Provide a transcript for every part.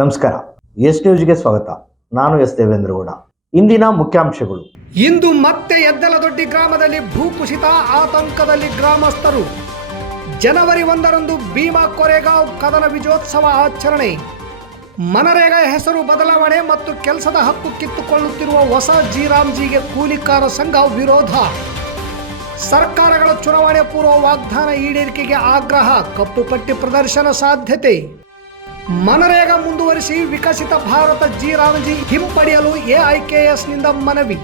ನಮಸ್ಕಾರ. ಎಸ್ ನ್ಯೂಸ್ಗೆ ಸ್ವಾಗತ. ನಾನು ಎಸ್ ದೇವೇಂದ್ರಗೌಡ ಇಂದಿನ ಮುಖ್ಯಾಂಶಗಳು. ಇಂದು ಮತ್ತೆ ಎದ್ದಲ ದೊಡ್ಡಿ ಗ್ರಾಮದಲ್ಲಿ ಭೂಕುಸಿತ ಆತಂಕದಲ್ಲಿ ಗ್ರಾಮಸ್ಥರು. ಜನವರಿ ಒಂದರಂದು ಭೀಮಾ ಕೊರೆಗಾಂವ್ ಕದನ ವಿಜಯೋತ್ಸವ ಆಚರಣೆ. ಮನರೇಗಾ ಹೆಸರು ಬದಲಾವಣೆ ಮತ್ತು ಕೆಲಸದ ಹಕ್ಕು ಕಿತ್ತುಕೊಳ್ಳುತ್ತಿರುವ ಹೊಸ ಜಿರಾಮ್ಜಿಗೆ ಕೂಲಿಕಾರ ಸಂಘ ವಿರೋಧ. ಸರ್ಕಾರಗಳ ಚುನಾವಣೆ ಪೂರ್ವ ವಾಗ್ದಾನ ಈಡೇರಿಕೆಗೆ ಆಗ್ರಹ ಕಪ್ಪು ಪಟ್ಟಿ ಪ್ರದರ್ಶನ ಸಾಧ್ಯತೆ. ಮನರೇಗಾ ಮುಂದುವರಿಸಿ ವಿಕಸಿತ ಭಾರತ ಜಿ ರಾಮಜಿ ಹಿಂಪಡೆಯಲು ಎಐಕೆಎಸ್ನಿಂದ ಮನವಿ.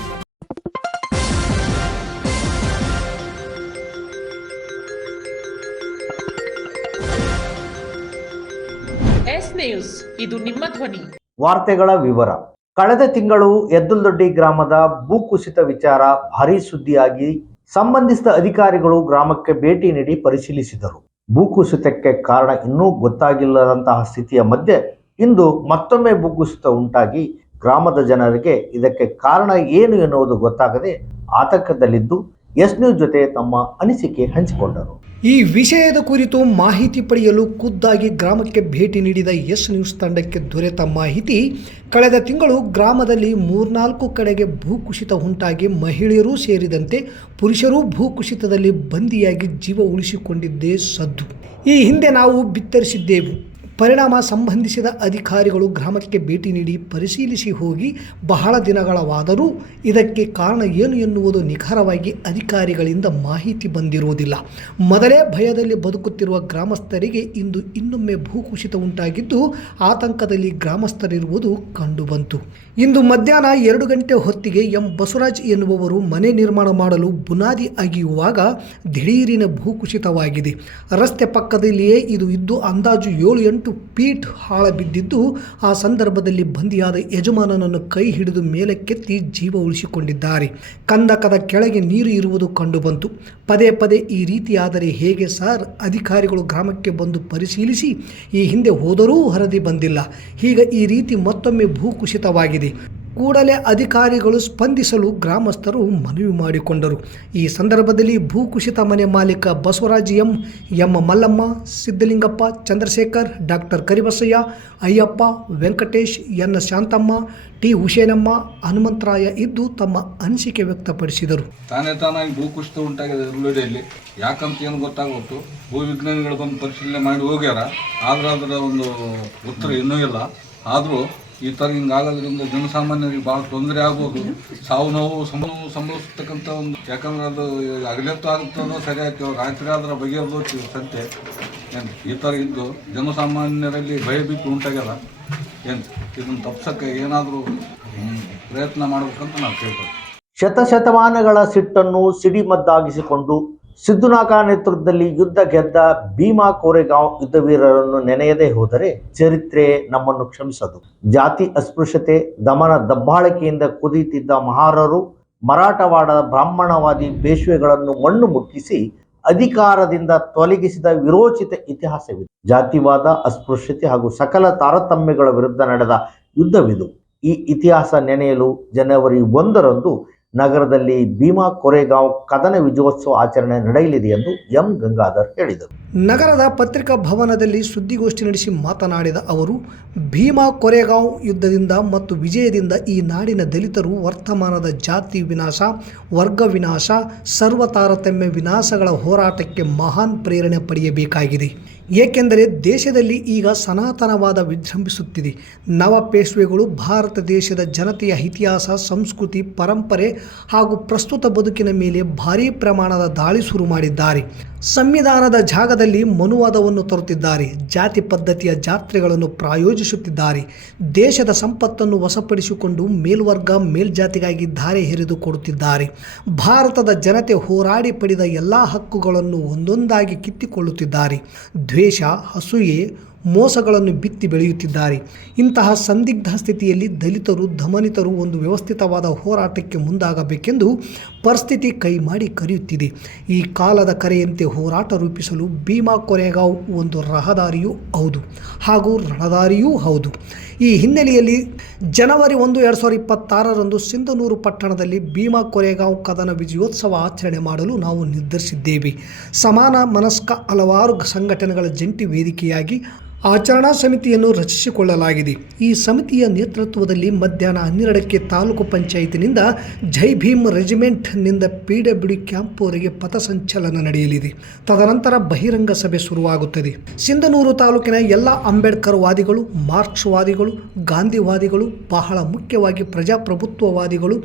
ಎಸ್ ನ್ಯೂಸ್ ಇದು ನಿಮ್ಮ ಧ್ವನಿ. ವಾರ್ತೆಗಳ ವಿವರ. ಕಳೆದ ತಿಂಗಳು ಎದ್ದುಲ್ದೊಡ್ಡಿ ಗ್ರಾಮದ ಭೂಕುಸಿತ ವಿಚಾರ ಭಾರೀ ಸುದ್ದಿಯಾಗಿ ಸಂಬಂಧಿಸಿದ ಅಧಿಕಾರಿಗಳು ಗ್ರಾಮಕ್ಕೆ ಭೇಟಿ ನೀಡಿ ಪರಿಶೀಲಿಸಿದರು. ಭೂಕುಸಿತಕ್ಕೆ ಕಾರಣ ಇನ್ನೂ ಗೊತ್ತಾಗಿಲ್ಲದಂತಹ ಸ್ಥಿತಿಯ ಮಧ್ಯೆ ಇಂದು ಮತ್ತೊಮ್ಮೆ ಭೂಕುಸಿತ ಉಂಟಾಗಿ ಗ್ರಾಮದ ಜನರಿಗೆ ಇದಕ್ಕೆ ಕಾರಣ ಏನು ಎನ್ನುವುದು ಗೊತ್ತಾಗದೆ ಆತಂಕದಲ್ಲಿದ್ದು ಎಸ್ ನ್ಯೂಸ್ ಜೊತೆ ತಮ್ಮ ಅನಿಸಿಕೆ ಹಂಚಿಕೊಂಡರು. ಈ ವಿಷಯದ ಕುರಿತು ಮಾಹಿತಿ ಪಡೆಯಲು ಖುದ್ದಾಗಿ ಗ್ರಾಮಕ್ಕೆ ಭೇಟಿ ನೀಡಿದ ಎಸ್ ನ್ಯೂಸ್ ತಂಡಕ್ಕೆ ದೊರೆತ ಮಾಹಿತಿ, ಕಳೆದ ತಿಂಗಳು ಗ್ರಾಮದಲ್ಲಿ ಮೂರ್ನಾಲ್ಕು ಕಡೆಗೆ ಭೂಕುಸಿತ ಉಂಟಾಗಿ ಮಹಿಳೆಯರೂ ಸೇರಿದಂತೆ ಪುರುಷರೂ ಭೂಕುಸಿತದಲ್ಲಿ ಬಂದಿಯಾಗಿ ಜೀವ ಉಳಿಸಿಕೊಂಡಿದ್ದೇ ಸದ್ದು. ಈ ಹಿಂದೆ ನಾವು ಬಿತ್ತರಿಸಿದ್ದೆವು. ಪರಿಣಾಮ ಸಂಬಂಧಿಸಿದ ಅಧಿಕಾರಿಗಳು ಗ್ರಾಮಕ್ಕೆ ಭೇಟಿ ನೀಡಿ ಪರಿಶೀಲಿಸಿ ಹೋಗಿ ಬಹಳ ದಿನಗಳವಾದರೂ ಇದಕ್ಕೆ ಕಾರಣ ಏನು ಎನ್ನುವುದು ನಿಖರವಾಗಿ ಅಧಿಕಾರಿಗಳಿಂದ ಮಾಹಿತಿ ಬಂದಿರುವುದಿಲ್ಲ. ಮೊದಲೇ ಭಯದಲ್ಲಿ ಬದುಕುತ್ತಿರುವ ಗ್ರಾಮಸ್ಥರಿಗೆ ಇಂದು ಇನ್ನೊಮ್ಮೆ ಭೂಕುಸಿತ ಉಂಟಾಗಿದ್ದು ಆತಂಕದಲ್ಲಿ ಗ್ರಾಮಸ್ಥರಿರುವುದು ಕಂಡುಬಂತು. ಇಂದು ಮಧ್ಯಾಹ್ನ ಎರಡು ಗಂಟೆ ಹೊತ್ತಿಗೆ ಎಂ. ಬಸವರಾಜ್ ಎನ್ನುವವರು ಮನೆ ನಿರ್ಮಾಣ ಮಾಡಲು ಬುನಾದಿ ಅಗಿಯುವಾಗ ದಿಢೀರಿನ ಭೂಕುಸಿತವಾಗಿದೆ. ರಸ್ತೆ ಪಕ್ಕದಲ್ಲಿಯೇ ಇದು ಇದ್ದು ಅಂದಾಜು ಏಳು ಎಂಟು ಫೀಟ್ ಹಾಳ ಬಿದ್ದಿದ್ದು ಆ ಸಂದರ್ಭದಲ್ಲಿ ಬಂದಿಯಾದ ಯಜಮಾನನನ್ನು ಕೈ ಹಿಡಿದು ಮೇಲಕ್ಕೆತ್ತಿ ಜೀವ ಉಳಿಸಿಕೊಂಡಿದ್ದಾರೆ. ಕಂದಕದ ಕೆಳಗೆ ನೀರು ಇರುವುದು ಕಂಡುಬಂತು. ಪದೇ ಪದೇ ಈ ರೀತಿಯಾದರೆ ಹೇಗೆ ಸರ್? ಅಧಿಕಾರಿಗಳು ಗ್ರಾಮಕ್ಕೆ ಬಂದು ಪರಿಶೀಲಿಸಿ ಈ ಹಿಂದೆ ಹೋದರೂ ವರದಿ ಬಂದಿಲ್ಲ. ಈಗ ಈ ರೀತಿ ಮತ್ತೊಮ್ಮೆ ಭೂಕುಸಿತವಾಗಿದೆ. ಕೂಡಲೇ ಅಧಿಕಾರಿಗಳು ಸ್ಪಂದಿಸಲು ಗ್ರಾಮಸ್ಥರು ಮನವಿ ಮಾಡಿಕೊಂಡರು. ಈ ಸಂದರ್ಭದಲ್ಲಿ ಭೂಕುಸಿತ ಮನೆ ಮಾಲೀಕ Basavaraj M M Mallamma Siddalingappa Chandrashekar, doctor Karibasayya, Ayyappa, Venkatesh, N Shantamma, T Husenamma Hanumantharaya ಇದ್ದು ತಮ್ಮ ಅನಿಸಿಕೆ ವ್ಯಕ್ತಪಡಿಸಿದರು. ತಾನೇ ತಾನಾಗಿ ಭೂಕುಸಿತ ಉಂಟಾಗಿದೆ ಯಾಕಂತ ಏನು ಗೊತ್ತಾಗೋತು ಭೂ ವಿಜ್ಞಾನಿಗಳು ಬಂದು ಪರಿಶೀಲನೆ ಮಾಡಿ ಹೋಗ್ಯಾರ. ಆದ್ರೆ ಅದರ ಒಂದು ಉತ್ತರ ಇನ್ನೂ ಇಲ್ಲ. ಆದರೂ ಈ ಥರ ಹಿಂಗಾಗೋದ್ರಿಂದ ಜನಸಾಮಾನ್ಯರಿಗೆ ಭಾಳ ತೊಂದರೆ ಆಗ್ಬೋದು. ಸಾವು ನೋವು ಸಮ ಸಂಭವಿಸ್ತಕ್ಕಂಥ ಒಂದು, ಯಾಕಂದ್ರೆ ಅದು ಅಗಲೆತ್ತು ಆಗುತ್ತೋ ಸರಿ ಆಯ್ತು ರಾತ್ರಿ ಆದ್ರೆ ಬಗೆಹರಿದು ಸತ್ಯ ಏನು ಈ ಥರ ಇದ್ದು ಜನಸಾಮಾನ್ಯರಲ್ಲಿ ಭಯಭೀತಿ ಉಂಟಾಗ್ಯದ? ಏನು ಇದನ್ನು ತಪ್ಸಕ್ಕೆ ಏನಾದರೂ ಪ್ರಯತ್ನ ಮಾಡ್ಬೇಕಂತ ನಾವು ಕೇಳ್ತೇವೆ ಶತಶತಮಾನಗಳ ಸಿಟ್ಟನ್ನು ಸಿಡಿಮದ್ದಾಗಿಸಿಕೊಂಡು ಸಿದ್ದುನಾಕ ನೇತೃತ್ವದಲ್ಲಿ ಯುದ್ಧ ಗೆದ್ದ ಭೀಮಾ ಕೋರೆಗಾಂವ್ ಯುದ್ಧವೀರರನ್ನು ನೆನೆಯದೇ ಹೋದರೆ ಚರಿತ್ರೆ ನಮ್ಮನ್ನು ಕ್ಷಮಿಸದು. ಜಾತಿ ಅಸ್ಪೃಶ್ಯತೆ, ದಮನ ದಬ್ಬಾಳಿಕೆಯಿಂದ ಕುದಿಯುತ್ತಿದ್ದ ಮಹಾರರು ಮರಾಠವಾಡದ ಬ್ರಾಹ್ಮಣವಾದಿ ಪೇಶ್ವೆಗಳನ್ನು ಮಣ್ಣು ಮುಕ್ಕಿಸಿ ಅಧಿಕಾರದಿಂದ ತೊಲಗಿಸಿದ ವಿರೋಚಿತ ಇತಿಹಾಸವಿದೆ. ಜಾತಿವಾದ, ಅಸ್ಪೃಶ್ಯತೆ ಹಾಗೂ ಸಕಲ ತಾರತಮ್ಯಗಳ ವಿರುದ್ಧ ನಡೆದ ಯುದ್ಧವಿದು. ಈ ಇತಿಹಾಸ ನೆನೆಯಲು ಜನವರಿ ಒಂದರಂದು ನಗರದಲ್ಲಿ ಭೀಮಾ ಕೊರೆಗಾಂವ್ ಕದನ ವಿಜಯೋತ್ಸವ ಆಚರಣೆ ನಡೆಯಲಿದೆ ಎಂದು ಎಂ ಗಂಗಾಧರ್ ಹೇಳಿದರು. ನಗರದ ಪತ್ರಿಕಾ ಭವನದಲ್ಲಿ ಸುದ್ದಿಗೋಷ್ಠಿ ನಡೆಸಿ ಮಾತನಾಡಿದ ಅವರು, ಭೀಮಾ ಕೊರೆಗಾಂವ್ ಯುದ್ಧದಿಂದ ಮತ್ತು ವಿಜಯದಿಂದ ಈ ನಾಡಿನ ದಲಿತರು ವರ್ತಮಾನದ ಜಾತಿ ವಿನಾಶ, ವರ್ಗ ವಿನಾಶ, ಸರ್ವತಾರತಮ್ಯ ವಿನಾಶಗಳ ಹೋರಾಟಕ್ಕೆ ಮಹಾನ್ ಪ್ರೇರಣೆ ಪಡೆಯಬೇಕಾಗಿದೆ. ಏಕೆಂದರೆ ದೇಶದಲ್ಲಿ ಈಗ ಸನಾತನವಾದ ವಿಜೃಂಭಿಸುತ್ತಿದೆ. ನವ ಪೇಶ್ವೆಗಳು ಭಾರತ ದೇಶದ ಜನತೆಯ ಇತಿಹಾಸ, ಸಂಸ್ಕೃತಿ, ಪರಂಪರೆ ಹಾಗೂ ಪ್ರಸ್ತುತ ಬದುಕಿನ ಮೇಲೆ ಭಾರೀ ಪ್ರಮಾಣದ ದಾಳಿ ಶುರು ಮಾಡಿದ್ದಾರೆ. ಸಂವಿಧಾನದ ಜಾಗದಲ್ಲಿ ಮನುವಾದವನ್ನು ತರುತ್ತಿದ್ದಾರೆ, ಜಾತಿ ಪದ್ಧತಿಯ ಜಾತ್ರೆಗಳನ್ನು ಪ್ರಾಯೋಜಿಸುತ್ತಿದ್ದಾರೆ, ದೇಶದ ಸಂಪತ್ತನ್ನು ವಶಪಡಿಸಿಕೊಂಡು ಮೇಲ್ವರ್ಗ ಮೇಲ್ಜಾತಿಗಾಗಿ ಧಾರೆ ಎರೆದು ಕೊಡುತ್ತಿದ್ದಾರೆ. ಭಾರತದ ಜನತೆ ಹೋರಾಡಿ ಪಡೆದ ಎಲ್ಲ ಹಕ್ಕುಗಳನ್ನು ಒಂದೊಂದಾಗಿ ಕಿತ್ತಿಕೊಳ್ಳುತ್ತಿದ್ದಾರೆ. ದ್ವೇಷ, ಅಸೂಯೆ ಮೋಸಗಳನ್ನು ಬಿತ್ತಿ ಬೆಳೆಯುತ್ತಿದ್ದಾರೆ. ಇಂತಹ ಸಂದಿಗ್ಧ ಸ್ಥಿತಿಯಲ್ಲಿ ದಲಿತರು ಧಮನಿತರು ಒಂದು ವ್ಯವಸ್ಥಿತವಾದ ಹೋರಾಟಕ್ಕೆ ಮುಂದಾಗಬೇಕೆಂದು ಪರಿಸ್ಥಿತಿ ಕೈ ಮಾಡಿ ಕರೆಯುತ್ತಿದೆ. ಈ ಕಾಲದ ಕರೆಯಂತೆ ಹೋರಾಟ ರೂಪಿಸಲು ಭೀಮಾ ಕೊರೆಗಾಂವ್ ಒಂದು ರಹದಾರಿಯೂ ಹೌದು ಹಾಗೂ ರಣದಾರಿಯೂ ಹೌದು. ಈ ಹಿನ್ನೆಲೆಯಲ್ಲಿ ಜನವರಿ ಒಂದು, ಎರಡು ಸಾವಿರದ ಇಪ್ಪತ್ತಾರರಂದು ಸಿಂಧನೂರು ಪಟ್ಟಣದಲ್ಲಿ ಭೀಮಾ ಕೊರೆಗಾಂವ್ ಕದನ ವಿಜಯೋತ್ಸವ ಆಚರಣೆ ಮಾಡಲು ನಾವು ನಿರ್ಧರಿಸಿದ್ದೇವೆ. ಸಮಾನ ಮನಸ್ಕ ಹಲವಾರು ಸಂಘಟನೆಗಳ ಜಂಟಿ ವೇದಿಕೆಯಾಗಿ ಆಚರಣಾ ಸಮಿತಿಯನ್ನು ರಚಿಸಿಕೊಳ್ಳಲಾಗಿದೆ. ಈ ಸಮಿತಿಯ ನೇತೃತ್ವದಲ್ಲಿ ಮಧ್ಯಾಹ್ನ ಹನ್ನೆರಡಕ್ಕೆ ತಾಲೂಕು ಪಂಚಾಯತಿನಿಂದ ಜೈ ಭೀಮ್ ರೆಜಿಮೆಂಟ್ನಿಂದ ಪಿ ಡಬ್ಲ್ಯೂ ಕ್ಯಾಂಪ್ವರೆಗೆ ಪಥಸಂಚಲನ ನಡೆಯಲಿದೆ. ತದನಂತರ ಬಹಿರಂಗ ಸಭೆ ಶುರುವಾಗುತ್ತದೆ. ಸಿಂಧನೂರು ತಾಲೂಕಿನ ಎಲ್ಲ ಅಂಬೇಡ್ಕರ್ ವಾದಿಗಳು, ಮಾರ್ಕ್ಸ್ ವಾದಿಗಳು, ಗಾಂಧಿವಾದಿಗಳು, ಬಹಳ ಮುಖ್ಯವಾಗಿ ಪ್ರಜಾಪ್ರಭುತ್ವವಾದಿಗಳು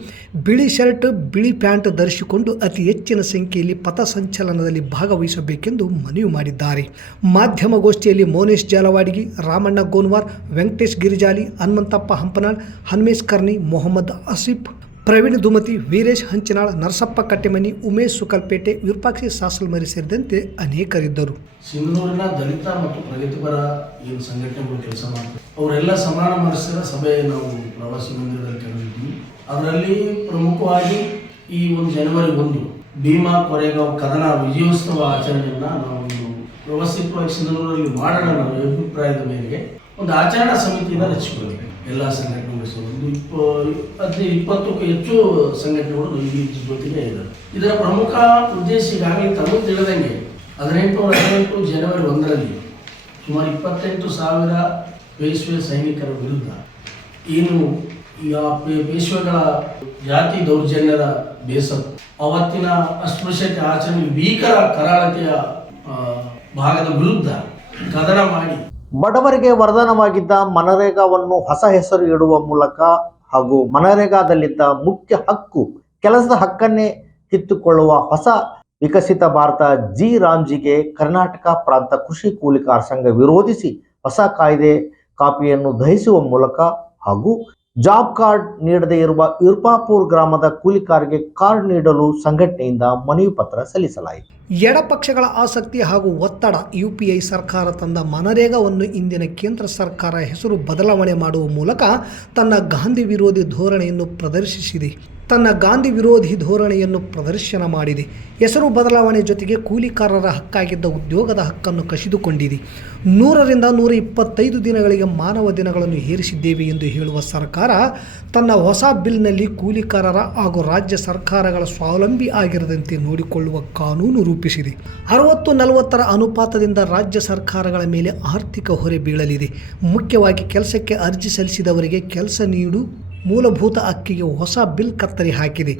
ಬಿಳಿ ಶರ್ಟ್, ಬಿಳಿ ಪ್ಯಾಂಟ್ ಧರಿಸಿಕೊಂಡು ಅತಿ ಹೆಚ್ಚಿನ ಸಂಖ್ಯೆಯಲ್ಲಿ ಪಥಸಂಚಲನದಲ್ಲಿ ಭಾಗವಹಿಸಬೇಕೆಂದು ಮನವಿ ಮಾಡಿದ್ದಾರೆ. ಮಾಧ್ಯಮಗೋಷ್ಠಿಯಲ್ಲಿ ಮೌನೇಶ್ ಜಾಲವಾಡಿಗಿ ರಾಮಣ್ಣ ಗೋನ್ವಾರ್, ವೆಂಕಟೇಶ್ ಗಿರಿಜಾಲಿ, ಹನುಮಂತಪ್ಪ ಹಂಪನಾಳ್, ಹನುಮೇಶ್ ಕರ್ನಿ ಮೊಹಮ್ಮದ್ ಆಸಿಫ್, ಪ್ರವೀಣ್ ದುಮತಿ, ವೀರೇಶ್ ಹಂಚನಾಳ್, ನರಸಪ್ಪ ಕಟ್ಟೆಮನಿ, ಉಮೇಶ್ ಸುಕಲ್ಪೇಟೆ, ವಿರೂಪಾಕ್ಷಿ ಸಾಸಲ್ಮರಿ ಸೇರಿದಂತೆ ಅನೇಕರಿದ್ದರು. ಸಿಂಧೂರಿನ ದಲಿತ ಮತ್ತು ಪ್ರಗತಿಪರ ಏನು ಸಂಘಟನೆಗಳು ಕೆಲಸ ಮಾಡ್ತಾರೆ ಅವರೆಲ್ಲ ಸಮಾನ ಮನಸ್ಸಿನ ಸಭೆ ನಾವು ಪ್ರವಾಸಿ ಮಂದಿರದಲ್ಲಿ ಕರೆದಿದ್ವಿ ಅದರಲ್ಲಿ ಪ್ರಮುಖವಾಗಿ ಈ ಒಂದು ಜನವರಿ ಒಂದು ಭೀಮಾ ಕೊರೆಗಾಂವ್ ಕದನ ವಿಜಯೋತ್ಸವ ಆಚರಣೆಯನ್ನು ನಾವು ವ್ಯವಸ್ಥಿತವಾಗಿ ಸಿಂಧನೂರಲ್ಲಿ ಮಾಡೋಣ ಅನ್ನೋ ಅಭಿಪ್ರಾಯದ ಮೇರೆಗೆ ಒಂದು ಆಚರಣಾ ಸಮಿತಿಯನ್ನು ರಚಿಸಿಕೊಳ್ಳಬೇಕು ಎಲ್ಲ ಸಂಘಟನೆಗಳು ಸಹ. ಒಂದು ಇಪ್ಪ ಹದಿನೈದು, ಇಪ್ಪತ್ತಕ್ಕೂ ಹೆಚ್ಚು ಸಂಘಟನೆಗಳು ಈ ಜೊತೆಗೆ ಇದ್ದಾರೆ ಇದರ ಪ್ರಮುಖ ಉದ್ದೇಶ ಈಗಾಗಲೇ ತಮಗೆ ತಿಳಿದಂಗೆ ಹದಿನೆಂಟು ಹದಿನೆಂಟು ಜನವರಿ ಒಂದರಲ್ಲಿ ಸುಮಾರು ಇಪ್ಪತ್ತೆಂಟು ಸಾವಿರ ಪೇಶ್ವೆ ಸೈನಿಕರ ವಿರುದ್ಧ ಏನು ಈ ಆ ಪೇ- ಪೇಶ್ವೆಗಳ ಜಾತಿ ದೌರ್ಜನ್ಯದ ಬೇಸತ್ತು, ಅವತ್ತಿನ ಅಸ್ಪೃಶ್ಯತೆ, ಆಚರಣೆ, ಭೀಕರ ಕರಾಳತೆಯ ಭಾಗದ ವಿರುದ್ಧ ಕದನ ಮಾಡಿ. ಬಡವರಿಗೆ ವರದಾನವಾಗಿದ್ದ ಮನರೇಗಾವನ್ನು ಹೊಸ ಹೆಸರು ಇಡುವ ಮೂಲಕ ಹಾಗೂ ಮನರೇಗಾದಲ್ಲಿದ್ದ ಮುಖ್ಯ ಹಕ್ಕು, ಕೆಲಸದ ಹಕ್ಕನ್ನೇ ಕಿತ್ತುಕೊಳ್ಳುವ ಹೊಸ ವಿಕಸಿತ ಭಾರತ ಜಿ ರಾಮ್ಜಿಗೆ ಕರ್ನಾಟಕ ಪ್ರಾಂತ ಕೃಷಿ ಕೂಲಿಕಾರ ಸಂಘ ವಿರೋಧಿಸಿ ಹೊಸ ಕಾಯ್ದೆ ಕಾಪಿಯನ್ನು ದಹಿಸುವ ಮೂಲಕ ಹಾಗೂ ಜಾಬ್ ಕಾರ್ಡ್ ನೀಡದೇ ಇರುವ ಇರ್ಪಾಪುರ್ ಗ್ರಾಮದ ಕೂಲಿಕಾರ್ಗೆ ಕಾರ್ಡ್ ನೀಡಲು ಸಂಘಟನೆಯಿಂದ ಮನವಿ ಪತ್ರ ಸಲ್ಲಿಸಲಾಯಿತು. ಎಡಪಕ್ಷಗಳ ಆಸಕ್ತಿ ಹಾಗೂ ಒತ್ತಡ ಯು ಪಿ ಐ ಸರ್ಕಾರ ತಂದ ಮನರೇಗಾವನ್ನು ಇಂದಿನ ಕೇಂದ್ರ ಸರ್ಕಾರ ಹೆಸರು ಬದಲಾವಣೆ ಮಾಡುವ ಮೂಲಕ ತನ್ನ ಗಾಂಧಿ ವಿರೋಧಿ ಧೋರಣೆಯನ್ನು ಪ್ರದರ್ಶಿಸಿದೆ. ತನ್ನ ಗಾಂಧಿ ವಿರೋಧಿ ಧೋರಣೆಯನ್ನು ಪ್ರದರ್ಶನ ಮಾಡಿದೆ. ಹೆಸರು ಬದಲಾವಣೆ ಜೊತೆಗೆ ಕೂಲಿಕಾರರ ಹಕ್ಕಾಗಿದ್ದ ಉದ್ಯೋಗದ ಹಕ್ಕನ್ನು ಕಸಿದುಕೊಂಡಿದೆ. ನೂರರಿಂದ ನೂರ ಇಪ್ಪತ್ತೈದು ದಿನಗಳಿಗೆ ಮಾನವ ದಿನಗಳನ್ನು ಏರಿಸಿದ್ದೇವೆ ಎಂದು ಹೇಳುವ ಸರ್ಕಾರ ತನ್ನ ಹೊಸ ಬಿಲ್ನಲ್ಲಿ ಕೂಲಿಕಾರರ ಹಾಗೂ ರಾಜ್ಯ ಸರ್ಕಾರಗಳ ಸ್ವಾವಲಂಬಿ ಆಗಿರದಂತೆ ನೋಡಿಕೊಳ್ಳುವ ಕಾನೂನು ರೂಪಿಸಿದೆ. ಅರವತ್ತು ನಲವತ್ತರ ಅನುಪಾತದಿಂದ ರಾಜ್ಯ ಸರ್ಕಾರಗಳ ಮೇಲೆ ಆರ್ಥಿಕ ಹೊರೆ ಬೀಳಲಿದೆ. ಮುಖ್ಯವಾಗಿ ಕೆಲಸಕ್ಕೆ ಅರ್ಜಿ ಸಲ್ಲಿಸಿದವರಿಗೆ ಕೆಲಸ ನೀಡು ಮೂಲಭೂತ ಹಕ್ಕಿಗೆ ಹೊಸ ಬಿಲ್ ಕತ್ತರಿ ಹಾಕಿದೆ.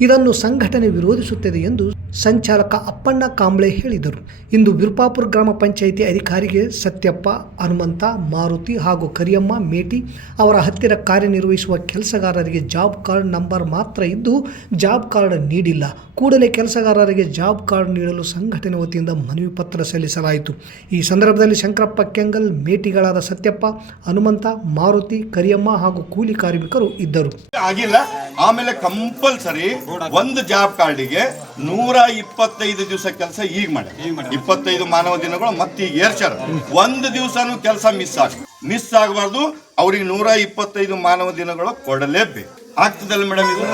ಇದನ್ನು ಸಂಘಟನೆ ವಿರೋಧಿಸುತ್ತದೆ ಎಂದು ಸಂಚಾಲಕ ಅಪ್ಪಣ್ಣ ಕಾಂಬ್ಳೆ ಹೇಳಿದರು. ಇಂದು ವಿರುಪಾಪುರ ಗ್ರಾಮ ಪಂಚಾಯಿತಿ ಅಧಿಕಾರಿಗೆ ಸತ್ಯಪ್ಪ ಹನುಮಂತ ಮಾರುತಿ ಹಾಗೂ ಕರಿಯಮ್ಮ ಮೇಟಿ ಅವರ ಹತ್ತಿರ ಕಾರ್ಯನಿರ್ವಹಿಸುವ ಕೆಲಸಗಾರರಿಗೆ ಜಾಬ್ ಕಾರ್ಡ್ ನಂಬರ್ ಮಾತ್ರ ಇದ್ದು ಜಾಬ್ ಕಾರ್ಡ್ ನೀಡಿಲ್ಲ. ಕೂಡಲೇ ಕೆಲಸಗಾರರಿಗೆ ಜಾಬ್ ಕಾರ್ಡ್ ನೀಡಲು ಸಂಘಟನೆ ವತಿಯಿಂದ ಮನವಿ ಪತ್ರ ಸಲ್ಲಿಸಲಾಯಿತು. ಈ ಸಂದರ್ಭದಲ್ಲಿ ಶಂಕರಪ್ಪ ಕೆಂಗಲ್ ಮೇಟಿಗಳಾದ ಸತ್ಯಪ್ಪ ಹನುಮಂತ ಮಾರುತಿ ಕರಿಯಮ್ಮ ಹಾಗೂ ಕೂಲಿ ಕಾರ್ಮಿಕರು ಇದ್ದರು. ಆಗಿಲ್ಲ. ಆಮೇಲೆ ಕಂಪಲ್ಸರಿ ಒಂದು ಜಾಬ್ ಕಾರ್ಡಿಗೆ ನೂರ ಇಪ್ಪತ್ತೈದು ದಿವಸ ಕೆಲಸ ಈಗ ಮಾಡಿ ಇಪ್ಪತ್ತೈದು ಮಾನವ ದಿನಗಳು ಮತ್ತೆ ಈಗ ಏರ್ಸ್ಯಾರ. ಒಂದು ದಿವಸನೂ ಕೆಲಸ ಮಿಸ್ ಆಗ ಮಿಸ್ ಆಗಬಾರ್ದು ಅವ್ರಿಗೆ ನೂರ ಇಪ್ಪತ್ತೈದು ಮಾನವ ದಿನಗಳು ಕೊಡಲೇಬೇಕು. ಆಗ್ತದಲ್ಲ ಮೇಡಮ್ ಇದು?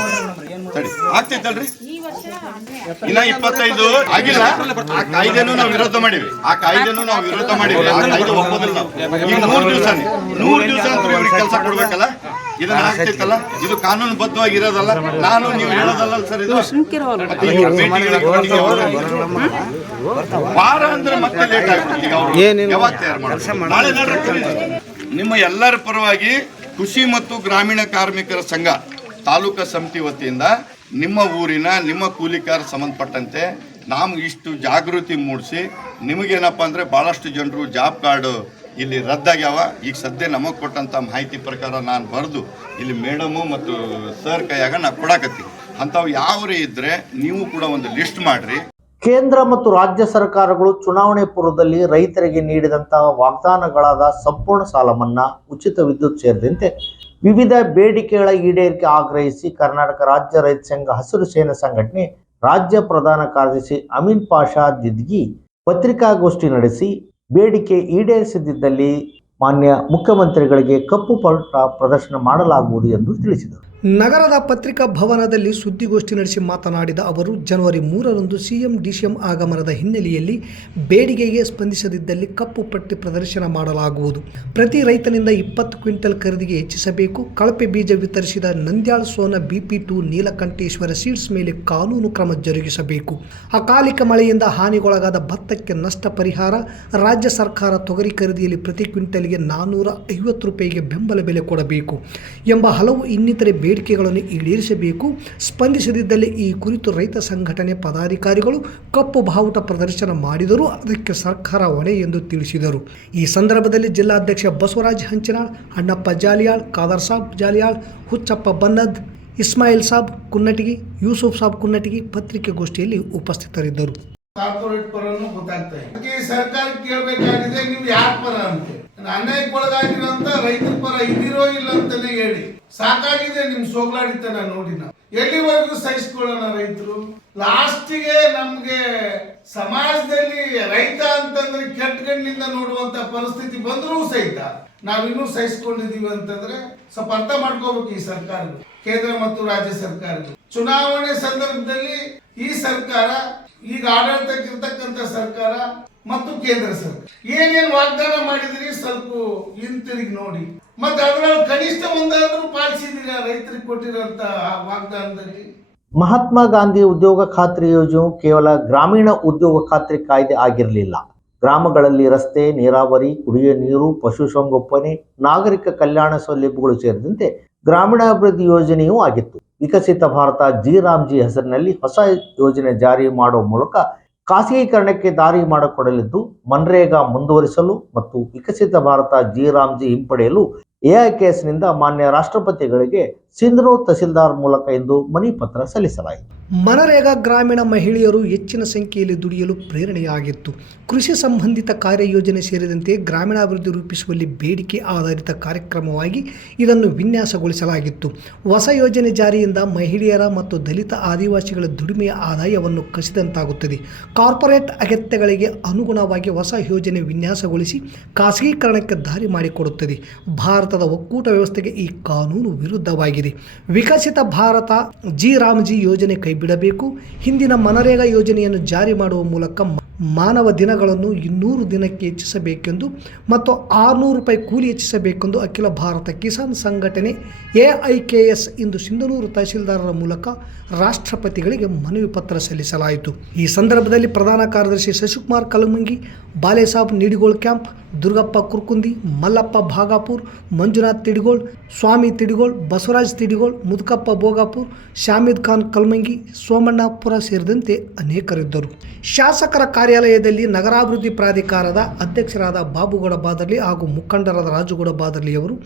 ಸರಿ. ಆಗ್ತೈತಲ್ರಿ? ಇನ್ನ ಇಪ್ಪತ್ತೈದು ಆಗಿಲ್ಲ. ಆ ಕಾಯ್ದೆನು ನಾವು ವಿರೋಧ ಮಾಡಿವಿ. ಆ ಕಾಯ್ದೆನು ನಾವು ವಿರೋಧ ಮಾಡಿವಿ. ಆ ಕಾಯ್ದೆ ಒಪ್ಪೋದಿಲ್ಲ ನಾವು. ಈಗ ನೂರು ದಿವಸ ನೂರು ದಿವಸ ಇವ್ರಿಗೆ ಕೆಲಸ ಕೊಡ್ಬೇಕಲ್ಲ? ಇದನ್ನ ಆಗ್ತೈತಲ್ಲ ಇದು ಕಾನೂನು ಬದ್ಧವಾಗಿ ಇರೋದಲ್ಲ ನಾನು ನೀವು ಹೇಳೋದಲ್ಲ ಸರ್ ಇದು? ವಾರ ಅಂದ್ರೆ ಮತ್ತೆ ಲೇಟ್ ಆಗ್ಬಿಡ್ತೀವಿ ಈಗ ಅವರು ಯಾವಾಗ ತಯಾರು ಮಾಡೋದು? ನಾಳೆ ನಾಡ್ದು ನಿಮ್ಮ ಎಲ್ಲರ ಪರವಾಗಿ ಕೃಷಿ ಮತ್ತು ಗ್ರಾಮೀಣ ಕಾರ್ಮಿಕರ ಸಂಘ ತಾಲೂಕಾ ಸಮಿತಿ ವತಿಯಿಂದ ನಿಮ್ಮ ಊರಿನ ನಿಮ್ಮ ಕೂಲಿಕಾರ ಸಂಬಂಧಪಟ್ಟಂತೆ ನಾವು ಇಷ್ಟು ಜಾಗೃತಿ ಮೂಡಿಸಿ ನಿಮಗೇನಪ್ಪ ಅಂದರೆ ಭಾಳಷ್ಟು ಜನರು ಜಾಬ್ ಕಾರ್ಡ್ ಇಲ್ಲಿ ರದ್ದಾಗ್ಯಾವ. ಈಗ ಸದ್ಯ ನಮಗೆ ಕೊಟ್ಟಂಥ ಮಾಹಿತಿ ಪ್ರಕಾರ ನಾನು ಬರೆದು ಇಲ್ಲಿ ಮೇಡಮು ಮತ್ತು ಸರ್ ಕೈಯಾಗ ನಾ ಕೊಡಾಕತ್ತೀನಿ. ಅಂಥವು ಯಾವ್ರೇ ಇದ್ದರೆ ನೀವು ಕೂಡ ಒಂದು ಲಿಸ್ಟ್ ಮಾಡ್ರಿ. ಕೇಂದ್ರ ಮತ್ತು ರಾಜ್ಯ ಸರ್ಕಾರಗಳು ಚುನಾವಣೆ ಪೂರ್ವದಲ್ಲಿ ರೈತರಿಗೆ ನೀಡಿದಂತಹ ವಾಗ್ದಾನಗಳಾದ ಸಂಪೂರ್ಣ ಸಾಲ ಮನ್ನಾ ಉಚಿತ ವಿದ್ಯುತ್ ಸೇರಿದಂತೆ ವಿವಿಧ ಬೇಡಿಕೆಗಳ ಈಡೇರಿಕೆ ಆಗ್ರಹಿಸಿ ಕರ್ನಾಟಕ ರಾಜ್ಯ ರೈತ ಸಂಘ ಹಸಿರು ಸೇನಾ ಸಂಘಟನೆ ರಾಜ್ಯ ಪ್ರಧಾನ ಕಾರ್ಯದರ್ಶಿ ಅಮೀನ್ ಪಾಷಾ ದಿದ್ಗಿ ಪತ್ರಿಕಾಗೋಷ್ಠಿ ನಡೆಸಿ ಬೇಡಿಕೆ ಈಡೇರಿಸದಿದ್ದಲ್ಲಿ ಮಾನ್ಯ ಮುಖ್ಯಮಂತ್ರಿಗಳಿಗೆ ಕಪ್ಪು ಪಟ್ಟ ಪ್ರದರ್ಶನ ಮಾಡಲಾಗುವುದು ಎಂದು ತಿಳಿಸಿದರು. ನಗರದ ಪತ್ರಿಕಾ ಭವನದಲ್ಲಿ ಸುದ್ದಿಗೋಷ್ಠಿ ನಡೆಸಿ ಮಾತನಾಡಿದ ಅವರು, ಜನವರಿ ಮೂರರಂದು ಸಿಎಂ ಡಿಸಿಎಂ ಆಗಮನದ ಹಿನ್ನೆಲೆಯಲ್ಲಿ ಬೇಡಿಕೆಗೆ ಸ್ಪಂದಿಸದಿದ್ದಲ್ಲಿ ಕಪ್ಪು ಪಟ್ಟಿ ಪ್ರದರ್ಶನ ಮಾಡಲಾಗುವುದು. ಪ್ರತಿ ರೈತನಿಂದ ಇಪ್ಪತ್ತು ಕ್ವಿಂಟಲ್ ಖರೀದಿಗೆ ಹೆಚ್ಚಿಸಬೇಕು. ಕಳಪೆ ಬೀಜ ವಿತರಿಸಿದ Nandyal Sona BP two Neelakantheshwara seeds ಮೇಲೆ ಕಾನೂನು ಕ್ರಮ ಜರುಗಿಸಬೇಕು. ಅಕಾಲಿಕ ಮಳೆಯಿಂದ ಹಾನಿಗೊಳಗಾದ ಭತ್ತಕ್ಕೆ ನಷ್ಟ ಪರಿಹಾರ. ರಾಜ್ಯ ಸರ್ಕಾರ ತೊಗರಿ ಖರೀದಿಯಲ್ಲಿ ಪ್ರತಿ ಕ್ವಿಂಟಲ್ಗೆ ನಾನ್ನೂರ ಐವತ್ತು ರೂಪಾಯಿಗೆ ಬೆಂಬಲ ಬೆಲೆ ಕೊಡಬೇಕು ಎಂಬ ಹಲವು ಇನ್ನಿತರೆ ಬೇಡಿಕೆಗಳನ್ನು ಈಡೇರಿಸಬೇಕು. ಸ್ಪಂದಿಸದಿದ್ದಲ್ಲಿ ಈ ಕುರಿತು ರೈತ ಸಂಘಟನೆ ಪದಾಧಿಕಾರಿಗಳು ಕಪ್ಪು ಬಾವುಟ ಪ್ರದರ್ಶನ ಮಾಡಿದರೂ ಅದಕ್ಕೆ ಸರ್ಕಾರ ಹೊಣೆ ಎಂದು ತಿಳಿಸಿದರು. ಈ ಸಂದರ್ಭದಲ್ಲಿ ಜಿಲ್ಲಾಧ್ಯಕ್ಷ ಬಸವರಾಜ್ ಹಂಚನಾಳ್, ಅಣ್ಣಪ್ಪ ಜಾಲಿಯಾಳ್, ಖಾದರ್ ಸಾಬ್ ಜಾಲಿಯಾಳ್, ಹುಚ್ಚಪ್ಪ ಬನ್ನದ್, ಇಸ್ಮಾಯಿಲ್ ಸಾಬ್ ಕುನ್ನಟಿಗಿ, ಯೂಸುಫ್ ಸಾಬ್ ಕುನ್ನಟಿಗಿ ಪತ್ರಿಕೆಗೋಷ್ಠಿಯಲ್ಲಿ ಉಪಸ್ಥಿತರಿದ್ದರು. ಕಾರ್ಪೊರೇಟ್ ಪರನು ಗೊತ್ತಾಗ್ತಾ ಇದೆ ಸರ್ಕಾರ ಕೇಳಬೇಕಾಗಿದೆ ನೀವು ಯಾರ ಪರ ಅಂತ? ಅನ್ಯಾಯಕ್ಕೊಳಗಾಗಿರೋಂತ ರೈತರ ಪರ ಇದಿರೋ ಇಲ್ಲ ಅಂತಾನೆ ಹೇಳಿ. ಸಾಕಾಗಿದೆ ನಿಮ್ ಸೋಗ್ಲಾಡಿತನ ನೋಡಿ ನಾವು ಎಲ್ಲಿವರೆಗೂ ಸಹಿಸ್ಕೊಳ್ಳೋಣ ರೈತರು? ಲಾಸ್ಟಿಗೆ ನಮ್ಗೆ ಸಮಾಜದಲ್ಲಿ ರೈತ ಅಂತಂದ್ರೆ ಕೆಟ್ಟ ಕಣ್ಣಿಂದ ನೋಡುವಂತ ಪರಿಸ್ಥಿತಿ ಬಂದರೂ ಸಹಿತ ನಾವಿನ್ನೂ ಸಹಿಸ್ಕೊಂಡಿದೀವಿ ಅಂತಂದ್ರೆ ಸ್ವಲ್ಪ ಅರ್ಥ ಮಾಡ್ಕೋಬೇಕು ಈ ಸರ್ಕಾರ ಕೇಂದ್ರ ಮತ್ತು ರಾಜ್ಯ ಸರ್ಕಾರ ಚುನಾವಣೆ ಸಂದರ್ಭದಲ್ಲಿ ಈ ಸರ್ಕಾರ, ಈಗ ಆಡಳಿತಕ್ಕಿರ್ತಕ್ಕಂಥ ಸರ್ಕಾರ ಮತ್ತು ಕೇಂದ್ರ ಸರ್ಕಾರ. ಏನೇನು ವಾಗ್ದಾನ ಮಾಡಿದ್ರಿ ಸ್ವಲ್ಪ ಹಿಂತಿರುಗಿ ನೋಡಿ. ಮತ್ತೆ ಅದರಲ್ಲಿ ಕನಿಷ್ಠ ಒಂದಾದ್ರೂ ಪಾಲಿಸಿದ್ದೀರಾ ರೈತರಿಗೆ ಕೊಟ್ಟಿರೋಂತ ಆ ವಾಗ್ದಾನದಲ್ಲಿ? ಮಹಾತ್ಮ ಗಾಂಧಿ ಉದ್ಯೋಗ ಖಾತ್ರಿ ಯೋಜನೆ ಕೇವಲ ಗ್ರಾಮೀಣ ಉದ್ಯೋಗ ಖಾತ್ರಿ ಕಾಯ್ದೆ ಆಗಿರಲಿಲ್ಲ. ಗ್ರಾಮಗಳಲ್ಲಿ ರಸ್ತೆ, ನೀರಾವರಿ ಕುಡಿಯುವ ನೀರು ಪಶುಸಂಗೋಪನೆ ನಾಗರಿಕ ಕಲ್ಯಾಣ ಸೌಲಭ್ಯಗಳು ಸೇರಿದಂತೆ ಗ್ರಾಮೀಣಾಭಿವೃದ್ಧಿ ಯೋಜನೆಯೂ ಆಗಿತ್ತು. ವಿಕಸಿತ ಭಾರತ ಜಿ ರಾಮ್ಜಿ ಹೆಸರಿನಲ್ಲಿ ಹೊಸ ಯೋಜನೆ ಜಾರಿ ಮಾಡುವ ಮೂಲಕ ಖಾಸಗೀಕರಣಕ್ಕೆ ದಾರಿ ಮಾಡಿಕೊಡಲಿದ್ದು ಮನ್ರೇಗಾ ಮುಂದುವರಿಸಲು ಮತ್ತು ವಿಕಸಿತ ಭಾರತ ಜಿ ರಾಮ್ಜಿ ಹಿಂಪಡೆಯಲು ಎಐಕೆಎಸ್ನಿಂದ ಮಾನ್ಯ ರಾಷ್ಟ್ರಪತಿಗಳಿಗೆ ಸಿಂಧನೂರು ತಹಸೀಲ್ದಾರ್ ಮೂಲಕ ಇಂದು ಮನಿ ಪತ್ರ ಸಲ್ಲಿಸಲಾಯಿತು. ಮನರೇಗಾ ಗ್ರಾಮೀಣ ಮಹಿಳೆಯರು ಹೆಚ್ಚಿನ ಸಂಖ್ಯೆಯಲ್ಲಿ ದುಡಿಯಲು ಪ್ರೇರಣೆಯಾಗಿತ್ತು. ಕೃಷಿ ಸಂಬಂಧಿತ ಕಾರ್ಯಯೋಜನೆ ಸೇರಿದಂತೆ ಗ್ರಾಮೀಣಾಭಿವೃದ್ಧಿ ರೂಪಿಸುವಲ್ಲಿ ಬೇಡಿಕೆ ಆಧಾರಿತ ಕಾರ್ಯಕ್ರಮವಾಗಿ ಇದನ್ನು ವಿನ್ಯಾಸಗೊಳಿಸಲಾಗಿತ್ತು. ಹೊಸ ಯೋಜನೆ ಜಾರಿಯಿಂದ ಮಹಿಳೆಯರ ಮತ್ತು ದಲಿತ ಆದಿವಾಸಿಗಳ ದುಡಿಮೆಯ ಆದಾಯವನ್ನು ಕಸಿದಂತಾಗುತ್ತದೆ. ಕಾರ್ಪೊರೇಟ್ ಅಗತ್ಯಗಳಿಗೆ ಅನುಗುಣವಾಗಿ ಹೊಸ ಯೋಜನೆ ವಿನ್ಯಾಸಗೊಳಿಸಿ ಖಾಸಗೀಕರಣಕ್ಕೆ ದಾರಿ ಮಾಡಿಕೊಡುತ್ತದೆ. ಭಾರತದ ಒಕ್ಕೂಟ ವ್ಯವಸ್ಥೆಗೆ ಈ ಕಾನೂನು ವಿರುದ್ಧವಾಗಿದೆ. ವಿಕಸಿತ ಭಾರತ, ಜಿ ರಾಮ್ಜಿ ಯೋಜನೆ ಕೈಬಿಡಬೇಕು ಹಿಂದಿನ ಮನರೇಗಾ ಯೋಜನೆಯನ್ನು ಜಾರಿ ಮಾಡುವ ಮೂಲಕ ಮಾನವ ದಿನಗಳನ್ನು ಇನ್ನೂರು ದಿನಕ್ಕೆ ಹೆಚ್ಚಿಸಬೇಕೆಂದು ಮತ್ತು ಆರುನೂರು ರೂಪಾಯಿ ಕೂಲಿ ಹೆಚ್ಚಿಸಬೇಕೆಂದು ಅಖಿಲ ಭಾರತ ಕಿಸಾನ್ ಸಂಘಟನೆ ಎಐಕೆಎಸ್ ಇಂದು ಸಿಂಧನೂರು ತಹಸೀಲ್ದಾರರ ಮೂಲಕ ರಾಷ್ಟ್ರಪತಿಗಳಿಗೆ ಮನವಿ ಪತ್ರ ಸಲ್ಲಿಸಲಾಯಿತು. ಈ ಸಂದರ್ಭದಲ್ಲಿ ಪ್ರಧಾನ ಕಾರ್ಯದರ್ಶಿ ಶಶಿಕುಮಾರ್ ಕಲಮಂಗಿ ಬಾಲೆಸಾಬ್ ನೀಡಿಗೋಳ್ ಕ್ಯಾಂಪ್ ದುರ್ಗಪ್ಪ ಕುರ್ಕುಂದಿ, ಮಲ್ಲಪ್ಪ ಭಾಗಾಪುರ್, ಮಂಜುನಾಥ್ ತಿಡಿಗೋಳ್, ಸ್ವಾಮಿ ತಿಡಿಗೋಳ್, ಬಸವರಾಜ್ ತಿಡಿಗೋಳ್, ಮುದುಕಪ್ಪ ಭೋಗಾಪುರ್ ಶಾಮಿದ್ ಖಾನ್ ಕಲ್ಮಂಗಿ ಸೋಮಣ್ಣಪುರ ಸೇರಿದಂತೆ ಅನೇಕರಿದ್ದರು. ಶಾಸಕರ ಕಾರ್ಯಾಲಯದಲ್ಲಿ ನಗರಾಭಿವೃದ್ಧಿ ಪ್ರಾಧಿಕಾರದ ಅಧ್ಯಕ್ಷರಾದ ಬಾಬುಗೌಡ ಬಾದರ್ಲಿ ಹಾಗೂ ಮುಖಂಡರಾದ ರಾಜುಗೌಡ ಬಾದರ್ಲಿಯವರು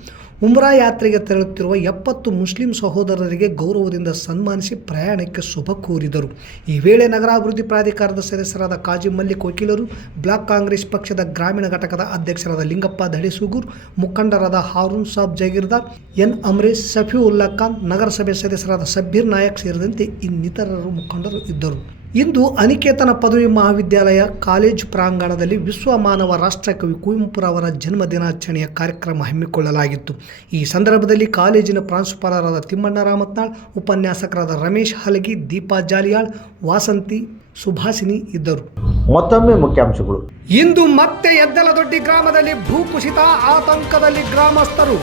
ಉಮ್ರಾ ಯಾತ್ರೆಗೆ ತೆರಳುತ್ತಿರುವ ಎಪ್ಪತ್ತು ಮುಸ್ಲಿಂ ಸಹೋದರರಿಗೆ ಗೌರವದಿಂದ ಸನ್ಮಾನಿಸಿ ಪ್ರಯಾಣಕ್ಕೆ ಶುಭ ಕೋರಿದರು. ಈ ವೇಳೆ ನಗರಾಭಿವೃದ್ಧಿ ಪ್ರಾಧಿಕಾರದ ಸದಸ್ಯರಾದ ಕಾಜಿ ಮಲ್ಲಿಕ್ ವಕೀಲರು, ಬ್ಲಾಕ್ ಕಾಂಗ್ರೆಸ್ ಪಕ್ಷದ ಗ್ರಾಮೀಣ ಘಟಕದ ಅಧ್ಯಕ್ಷರಾದ ಲಿಂಗಪ್ಪ ದಡಿಸೂಗೂರ್ ಮುಖಂಡರಾದ ಹಾರೂನ್ ಸಾಬ್ ಜಗೀರ್ದಾರ್, ಎನ್ ಅಮರೇಶ್, ಸಫಿವುಲ್ಲಾ ಖಾನ್, ನಗರಸಭೆ ಸದಸ್ಯರಾದ ಸಬ್ಬೀರ್ ನಾಯಕ್ ಸೇರಿದಂತೆ ಇನ್ನಿತರರು ಮುಖಂಡರು ಇದ್ದರು. ಇಂದು ಅನಿಕೇತನ ಪದವಿ ಮಹಾವಿದ್ಯಾಲಯ ಕಾಲೇಜು ಪ್ರಾಂಗಣದಲ್ಲಿ ವಿಶ್ವ ಮಾನವ ರಾಷ್ಟ್ರಕವಿ ಕುವೆಂಪುರವರ ಜನ್ಮ ದಿನಾಚರಣೆಯ ಕಾರ್ಯಕ್ರಮ ಹಮ್ಮಿಕೊಳ್ಳಲಾಗಿತ್ತು. ಈ ಸಂದರ್ಭದಲ್ಲಿ ಕಾಲೇಜಿನ ಪ್ರಾಂಶುಪಾಲರಾದ ತಿಮ್ಮಣ್ಣ ರಾಮತ್ನಾಳ್ ಉಪನ್ಯಾಸಕರಾದ ರಮೇಶ್ ಹಲಗಿ ದೀಪಾ ಜಾಲಿಯಾಳ್ ವಾಸಂತಿ ಸುಭಾಸಿನಿ ಇದ್ದರು. ಮತ್ತೊಮ್ಮೆ ಮುಖ್ಯಾಂಶಗಳು. ಇಂದು ಮತ್ತೆ ಎದ್ದಲದೊಡ್ಡಿ ಗ್ರಾಮದಲ್ಲಿ ಭೂಕುಸಿತ ಆತಂಕದಲ್ಲಿ ಗ್ರಾಮಸ್ಥರು.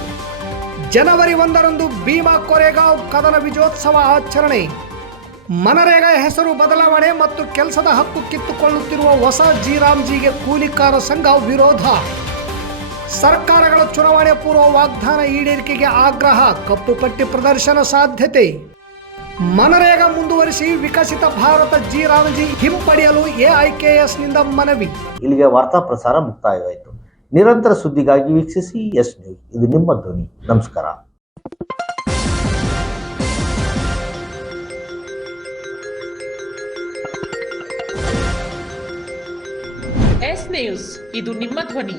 ಜನವರಿ ಒಂದರಂದು ಭೀಮಾ ಕೊರೆಗಾಂವ್ ಕದನ ವಿಜಯೋತ್ಸವ ಆಚರಣೆ. ಮನರೇಗಾ ಹೆಸರು ಬದಲಾವಣೆ ಮತ್ತು ಕೆಲಸದ ಹಕ್ಕು ಕಿತ್ತುಕೊಳ್ಳುತ್ತಿರುವ ಹೊಸ ಜಿರಾಮ್ಜಿಗೆ ಕೂಲಿಕಾರ ಸಂಘ ವಿರೋಧ. ಸರ್ಕಾರಗಳ ಚುನಾವಣೆ ಪೂರ್ವ ವಾಗ್ದಾನ ಈಡೇರಿಕೆಗೆ ಆಗ್ರಹ, ಕಪ್ಪು ಪಟ್ಟಿ ಪ್ರದರ್ಶನ ಸಾಧ್ಯತೆ. ಮನರೇಗಾ ಮುಂದುವರಿಸಿ ವಿಕಸಿತ ಭಾರತ ಜಿ ಹಿಂಪಡೆಯಲು ಹಿಂಪಡೆಯಲು ಎಐಕೆಎಸ್ನಿಂದ ಮನವಿ. ಇಲ್ಲಿಗೆ ವಾರ್ತಾ ಪ್ರಸಾರ ಮುಕ್ತಾಯವಾಯಿತು. ನಿರಂತರ ಸುದ್ದಿಗಾಗಿ ವೀಕ್ಷಿಸಿ ಎಸ್ ನ್ಯೂಸ್. ಇದು ನಿಮ್ಮ ಧ್ವನಿ. ನಮಸ್ಕಾರ. ಎಸ್ ನ್ಯೂಸ್ ಇದು ನಿಮ್ಮ ಧ್ವನಿ